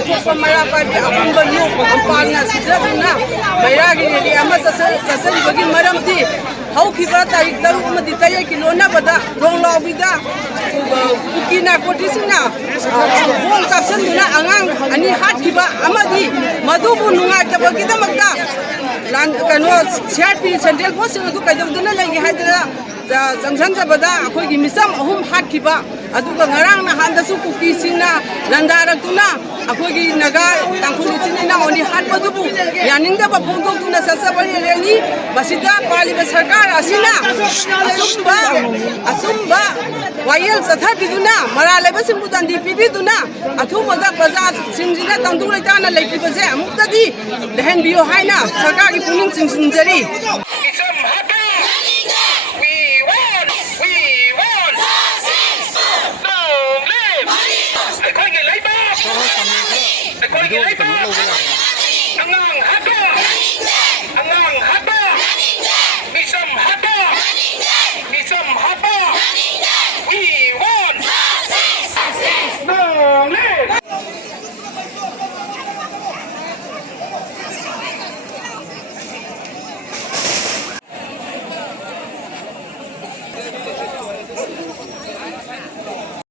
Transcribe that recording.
ꯑꯊꯣꯛꯄ ꯃꯩꯔꯥ ꯄꯥꯏꯕꯤ ꯑꯄꯨꯟꯕ ꯌꯨꯝ ꯑꯝꯄꯥꯜꯅ ꯁꯤꯖꯗꯨꯅ ꯃꯩꯔꯥꯒꯤ ꯔꯦꯂꯤ ꯑꯃ ꯆꯠꯆꯔꯤꯕꯒꯤ ꯃꯔꯝꯗꯤ ꯍꯧꯈꯤꯕ ꯇꯥꯔꯤꯛ 3 ꯑꯃꯗꯤ 8ꯀꯤ ꯂꯣꯟꯅꯕꯗ ꯔꯣꯡꯂꯥꯎꯕꯤꯗ ꯀꯨꯀꯤ ꯅꯥꯔꯀꯣꯇꯤꯛꯁꯤꯡꯅ ꯕꯣꯝ ꯀꯥꯞꯁꯤꯟꯗꯨꯅ ꯑꯉꯥꯡ 2 ꯍꯥꯠꯈꯤꯕ ꯑꯃꯗꯤ ꯃꯗꯨꯕꯨ ꯅꯨꯡꯉꯥꯏꯇꯕꯒꯤꯗꯃꯛꯇ ꯀꯩꯅꯣ CRP ꯁꯦꯟꯇ꯭ꯔꯦꯜ ꯐꯣꯔꯁꯁꯤꯡ ꯑꯗꯨ ꯀꯩꯗꯧꯗꯨꯅ ꯂꯩꯒꯦ ꯍꯥꯏꯗꯅ ꯆꯪꯁꯟꯖꯕꯗ ꯑꯩꯈꯣꯏꯒꯤ ꯃꯤꯆꯝ 3 ꯍꯥꯠꯈꯤꯕ ꯑꯗꯨꯒ ꯉꯔꯥꯡ ꯅꯍꯥꯟꯗꯁꯨ ꯀꯨꯀꯤꯁꯤꯡꯅ ꯂꯟꯗꯥꯔꯛꯇꯨꯅ ꯑꯩꯈꯣꯏꯒꯤ ꯅꯥꯒꯥ ꯇꯥꯡꯈꯨꯜ ꯏꯆꯤꯟ ꯏꯅꯥꯎ ꯑꯅꯤ ꯍꯥꯠꯄꯗꯨꯕꯨ ꯌꯥꯅꯤꯡꯗꯕ ꯐꯣꯡꯗꯣꯛꯇꯨꯅ ꯆꯠꯆꯕ ꯔꯦꯂꯤꯅꯤ ꯃꯁꯤꯗ ꯄꯥꯜꯂꯤꯕ ꯁꯔꯀꯥꯔ ꯑꯁꯤꯅ ꯑꯆꯨꯝꯕ ꯋꯥꯌꯦꯜ ꯆꯠꯊꯕꯤꯗꯨꯅ ꯃꯔꯥꯜ ꯂꯩꯕꯁꯤꯡꯕꯨ ꯗꯟꯗꯤ ꯄꯤꯕꯤꯗꯨꯅ ꯑꯊꯨꯕꯗ ꯄ꯭ꯔꯖꯥꯁꯤꯡꯁꯤꯅ ꯇꯪꯗꯨ ꯂꯩꯇꯥꯅ ꯂꯩꯈꯤꯕꯁꯦ ꯑꯃꯨꯛꯇꯗꯤ ꯂꯩꯍꯟꯕꯤꯌꯨ ꯍꯥꯏꯅ ꯁꯔꯀꯥꯔꯒꯤ ꯄꯨꯛꯅꯤꯡ ꯆꯤꯡꯁꯤꯟꯖꯔꯤ ꯑꯩꯈꯣꯏꯒꯤ ꯂꯩꯕꯥꯛ ꯑꯉꯥꯡ ꯍꯥꯠꯄ